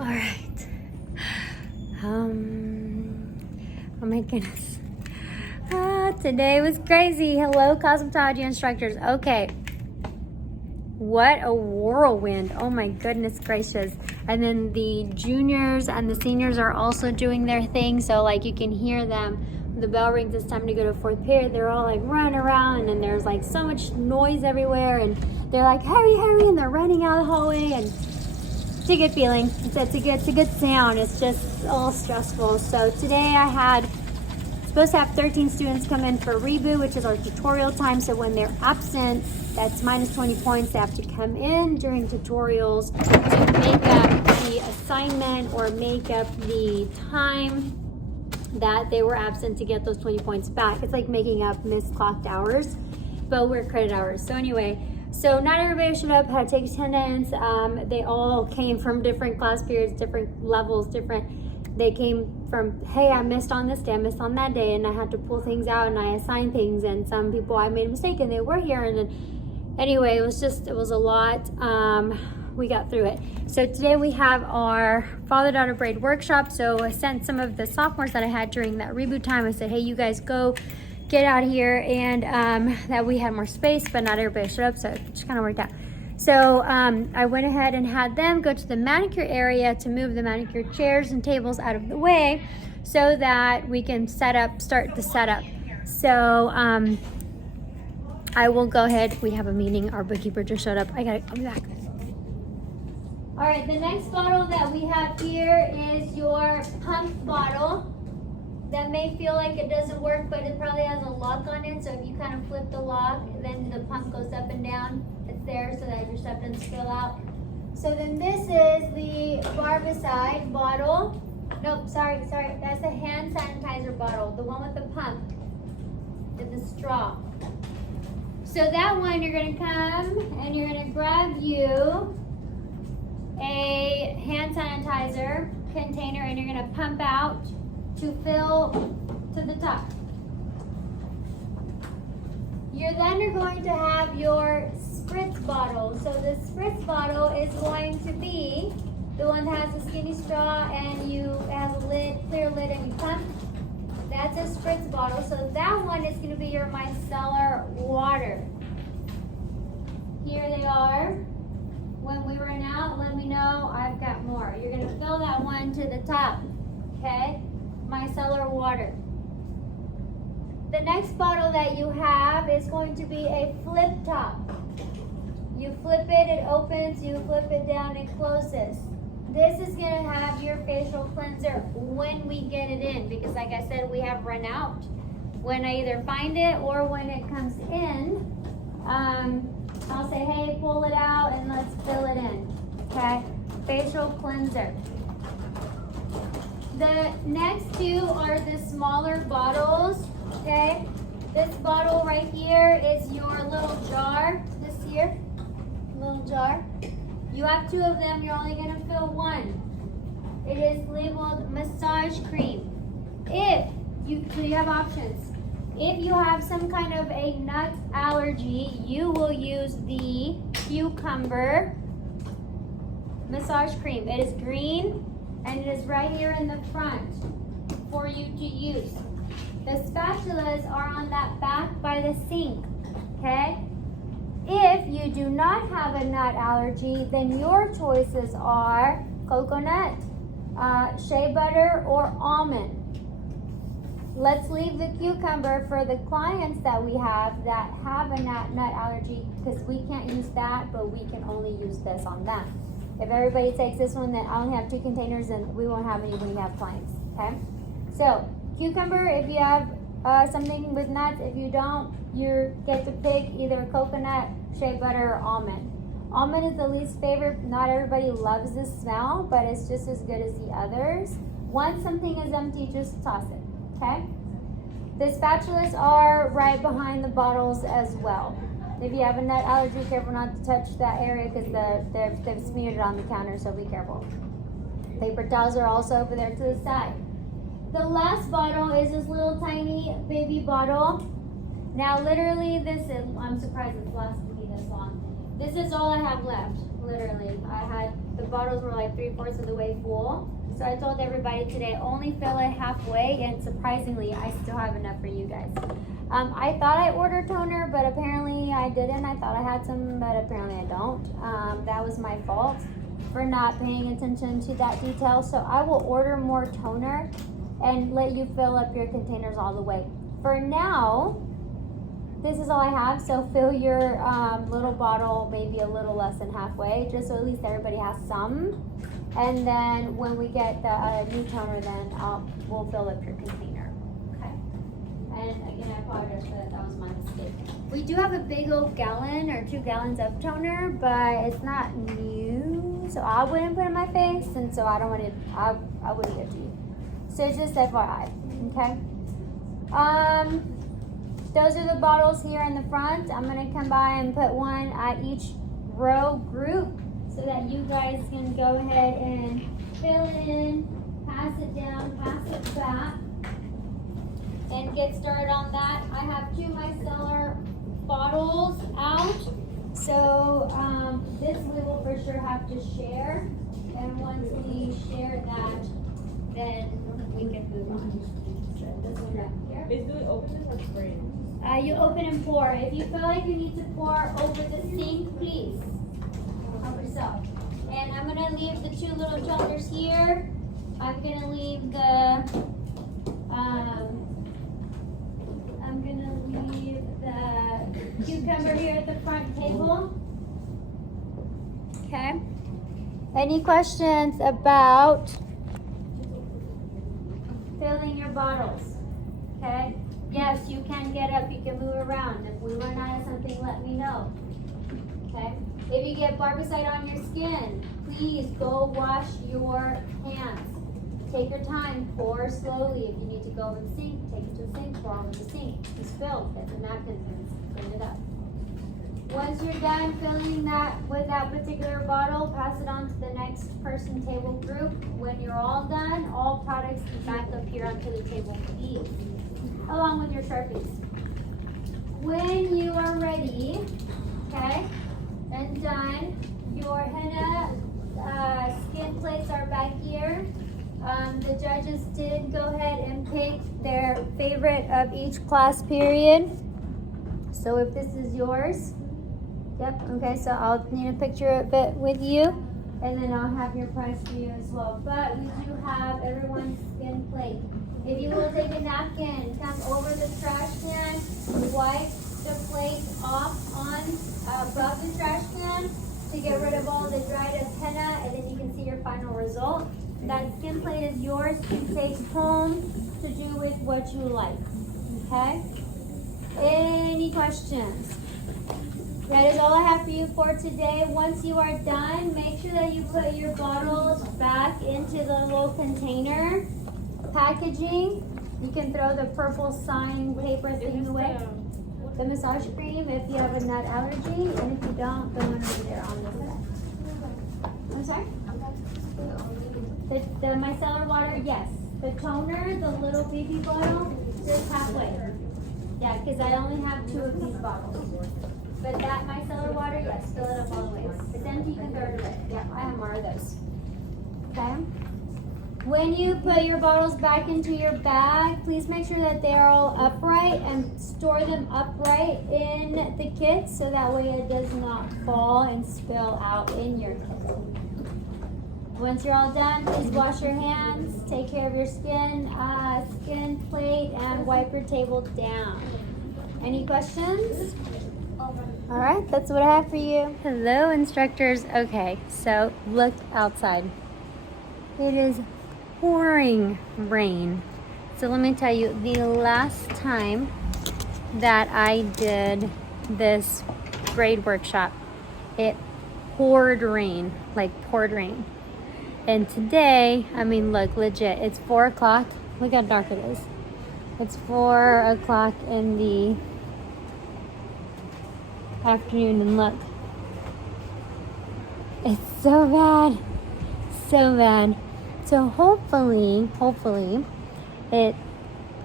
All right. Oh my goodness. Today was crazy. Hello, cosmetology instructors. Okay. What a whirlwind. Oh my goodness gracious. And then the juniors and the seniors are also doing their thing. So like you can hear them. When the bell rings, it's time to go to fourth period. They're all like running around and there's like so much noise everywhere. And they're like, hurry, hurry. And they're running out of the hallway. And it's a good feeling. It's a good sound. It's just all stressful. So today I had supposed to have 13 students come in for reboot, which is our tutorial time. So when they're absent, that's minus 20 points. They have to come in during tutorials to make up the assignment or make up the time that they were absent to get those 20 points back. It's like making up missed clocked hours, but we're credit hours. So anyway, so not everybody showed up, had to take attendance. They all came from different class periods, different levels, they came from, hey, I missed on this day, I missed on that day, and I had to pull things out and I assigned things, and some people I made a mistake and they were here, and then anyway, it was a lot. We got through it. So today we have our father-daughter braid workshop. So I sent some of the sophomores that I had during that reboot time. I said, hey, you guys go get out here, and that we had more space, but not everybody showed up, so it just kind of worked out. So I went ahead and had them go to the manicure area to move the manicure chairs and tables out of the way so that we can start the setup. So I will go ahead. We have a meeting. Our bookkeeper just showed up. I'll be back. All right, the next bottle that we have here is your pump bottle. That may feel like it doesn't work, but it probably has a lock on it. So if you kind of flip the lock, then the pump goes up and down. It's there so that your stuff doesn't spill out. So then this is the barbicide bottle. Nope, sorry. That's the hand sanitizer bottle, the one with the pump, with the straw. So that one, you're gonna come and you're gonna grab you a hand sanitizer container and you're gonna pump out to fill to the top. You're going to have your spritz bottle. So the spritz bottle is going to be the one that has a skinny straw and it has a lid, clear lid, and you pump. That's a spritz bottle. So that one is going to be your micellar water. Here they are. When we run out, let me know. I've got more. You're going to fill that one to the top. Okay? Micellar water. The next bottle that you have is going to be a flip top. You flip it, it opens, you flip it down, it closes. This is going to have your facial cleanser when we get it in, because like I said, we have run out. When I either find it or when it comes in, I'll say, hey, pull it out and let's fill it in. Okay? Facial cleanser. The next two are the smaller bottles. Okay, this bottle right here is your little jar. This here, little jar. You have two of them. You're only going to fill one. It is labeled massage cream. So you have options. If you have some kind of a nut allergy, you will use the cucumber massage cream. It is green and it is right here in the front for you to use. The spatulas are on that back by the sink, okay? If you do not have a nut allergy, then your choices are coconut, shea butter, or almond. Let's leave the cucumber for the clients that we have that have a nut allergy, because we can't use that, but we can only use this on them. If everybody takes this one, then I only have 2 containers and we won't have any when we have clients, okay? So, cucumber, if you have something with nuts. If you don't, you get to pick either coconut, shea butter, or almond. Almond is the least favorite. Not everybody loves the smell, but it's just as good as the others. Once something is empty, just toss it, okay? The spatulas are right behind the bottles as well. If you have a nut allergy, careful not to touch that area because they've smeared it on the counter, so be careful. Paper towels are also over there to the side. The last bottle is this little tiny baby bottle. Now, literally, I'm surprised it's lasted me this long. This is all I have left, literally. I had the bottles were like 3/4 of the way full. So I told everybody today, only fill it halfway, and surprisingly, I still have enough for you guys. I thought I ordered toner, but apparently I didn't. I thought I had some, but apparently I don't. That was my fault for not paying attention to that detail. So I will order more toner and let you fill up your containers all the way. For now, this is all I have. So fill your little bottle maybe a little less than halfway, just so at least everybody has some. And then when we get the new toner, then we'll fill up your container. Okay. And again, I apologize for that. That was my mistake. We do have a big old gallon or 2 gallons of toner, but it's not new, so I wouldn't put it in my face, and so I don't want it. I wouldn't give it to you. So it's just FYI. Okay. Those are the bottles here in the front. I'm gonna come by and put one at each row group, so that you guys can go ahead and fill in, pass it down, pass it back, and get started on that. I have 2 micellar bottles out, so this we will for sure have to share, and once we share that, then we can move on. So this one right here. Basically, open this or spray it? You open and pour. If you feel like you need to pour over the sink, please. Help yourself. And I'm gonna leave the 2 little toners here. I'm gonna leave the cucumber here at the front table. Okay. Any questions about filling your bottles? Okay. Yes, you can get up. You can move around. If we run out of something, let me know. Okay. If you get barbicide on your skin, please go wash your hands. Take your time, pour slowly. If you need to go over the sink, take it to the sink, pour over the sink. It's filled, get the napkins and clean it up. Once you're done filling that with that particular bottle, pass it on to the next person table group. When you're all done, all products can back up here onto the table, please, along with your Sharpies. When you are ready, okay, and done, your henna skin plates are back here. The judges did go ahead and pick their favorite of each class period. So if this is yours, yep, okay, so I'll need a picture of it with you, and then I'll have your price for you as well. But we do have everyone's skin plate. If you will take a napkin, come over the trash can, wipe the plate off on above the trash can to get rid of all the dried up henna, and then you can see your final result. That skin plate is yours to take home to do with what you like. Okay? Any questions? That is all I have for you for today. Once you are done, make sure that you put your bottles back into the little container packaging. You can throw the purple sign paper thing away. The massage cream if you have a nut allergy, and if you don't, the one over there on the side. I'm sorry? The micellar water, yes. The toner, the little BB bottle, just halfway. Yeah, because I only have 2 of these bottles. But that micellar water, yes, fill it up all the way. If it's empty, you can throw it away. Yeah, I have more of those. Okay? When you put your bottles back into your bag, please make sure that they are all upright and store them upright in the kit so that way it does not fall and spill out in your kit. Once you're all done, please wash your hands, take care of your skin plate, and wipe your table down. Any questions? All right, that's what I have for you. Hello, instructors. Okay, so look outside. It is pouring rain. So let me tell you, the last time that I did this braid workshop, it poured rain, like poured rain. And today, I mean, look, legit, it's 4 o'clock. Look how dark it is. It's 4 o'clock in the afternoon, and look, it's so bad, so bad. So hopefully it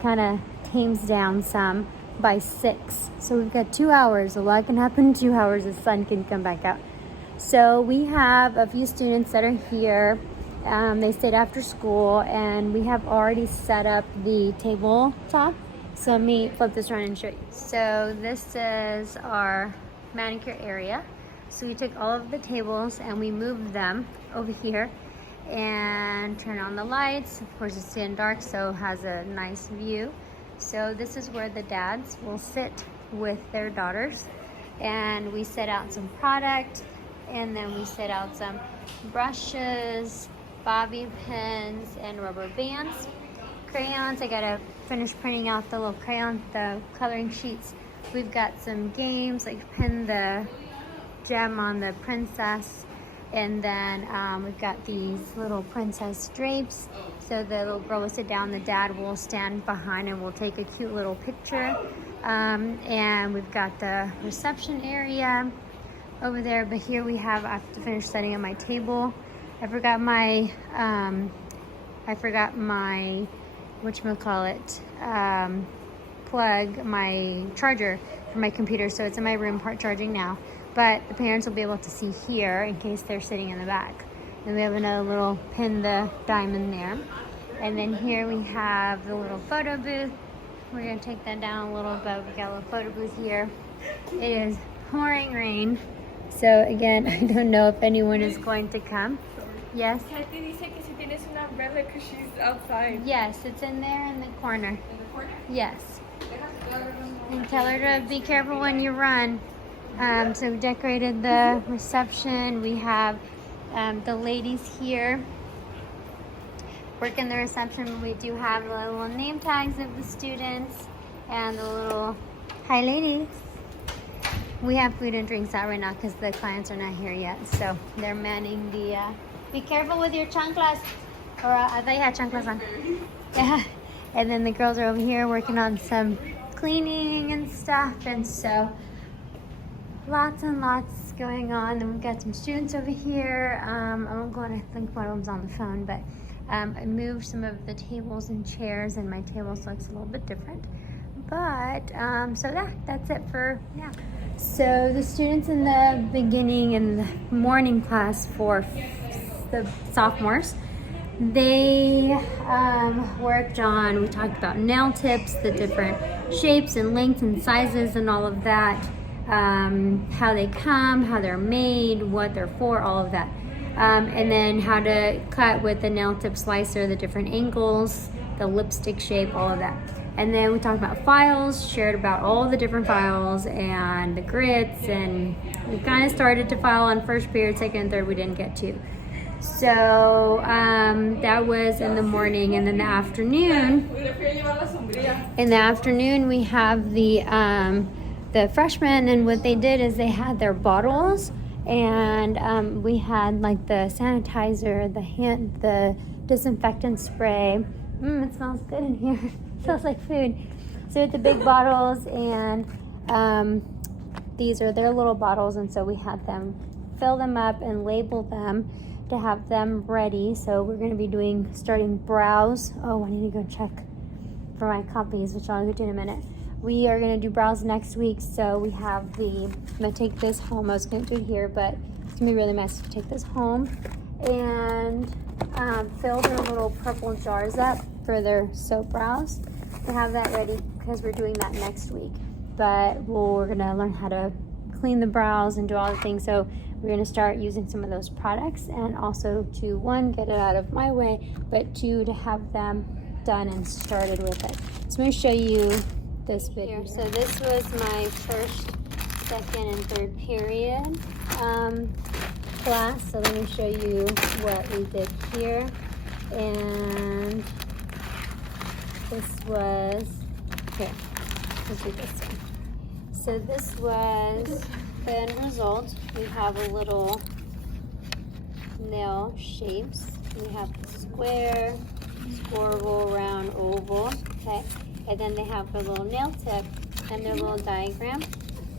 kind of tames down some by 6. So we've got 2 hours. A lot can happen in 2 hours. The sun can come back out. So we have a few students that are here. They stayed after school, and we have already set up the tabletop. So let me flip this around and show you. So this is our manicure area. So we took all of the tables and we moved them over here and turn on the lights. Of course, it's in dark, so it has a nice view. So this is where the dads will sit with their daughters, and we set out some product, and then we set out some brushes, bobby pins, and rubber bands. Crayons, I gotta finish printing out the little crayon, the coloring sheets. We've got some games, like pin the gem on the princess, and then we've got these little princess drapes. So the little girl will sit down, the dad will stand behind, and we'll take a cute little picture. And we've got the reception area over there, but here we have, I have to finish setting up my table. I forgot my whatchamacallit, plug, my charger for my computer, so it's in my room charging now. But the parents will be able to see here in case they're sitting in the back. And we have another little pin the diamond there. And then here we have the little photo booth. We're gonna take that down a little bit. We got a little photo booth here. It is pouring rain. So again, I don't know if anyone is going to come. Yes? Kathy dice que si tienes una umbrella because she's outside. Yes, it's in there in the corner. In the corner? Yes. And tell her to be careful when you run. So we decorated the reception. We have the ladies here working the reception. We do have the little name tags of the students and the little, hi ladies. We have food and drinks out right now because the clients are not here yet. So they're manning the, be careful with your chanclas. Or I thought you had chanclas on. Yeah. And then the girls are over here working on some cleaning and stuff. And so lots and lots going on. And we've got some students over here. I won't go on, I think one of them's on the phone, but I moved some of the tables and chairs, and my table looks a little bit different. But, so that's it for now. So the students in the beginning in the morning class for the sophomores, they worked on, we talked about nail tips, the different shapes and lengths and sizes and all of that, how they come, how they're made, what they're for, all of that. And then how to cut with the nail tip slicer, the different angles, the lipstick shape, all of that. And then we talked about files, shared about all the different files and the grits, and we kind of started to file on first period, second and third we didn't get to. So that was in the morning, and then the afternoon. In the afternoon we have the freshmen, and what they did is they had their bottles, and we had like the sanitizer, the disinfectant spray. It smells good in here. It smells like food. So with the big bottles, and these are their little bottles, and so we had them fill them up and label them to have them ready. So we're going to be starting brows. Oh, I need to go check for my copies, which I'll get to in a minute. We are going to do brows next week, so we have I'm going to take this home. I was going to do it here, but it's going to be really messy to take this home and fill their little purple jars up for their soap brows. To have that ready because we're doing that next week. But we're going to learn how to clean the brows and do all the things. So we're going to start using some of those products, and also to, one, get it out of my way, but two, to have them done and started with it. So I'm going to show you this video. So this was my first, second, and third period class. So let me show you what we did here. And this was, here, let's do this one. So this was the end result. We have a little nail shapes. We have the square, squirrel, round, oval, okay? And then they have their little nail tip and their little diagram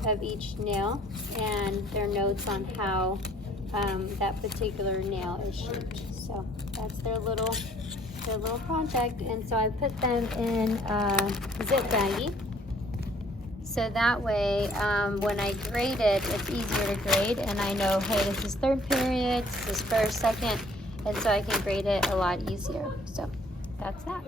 of each nail and their notes on how that particular nail is shaped. So that's their little project. And so I put them in a zip baggie. So that way, when I grade it, it's easier to grade, and I know, hey, this is third period, this is first, second, and so I can grade it a lot easier. So that's that.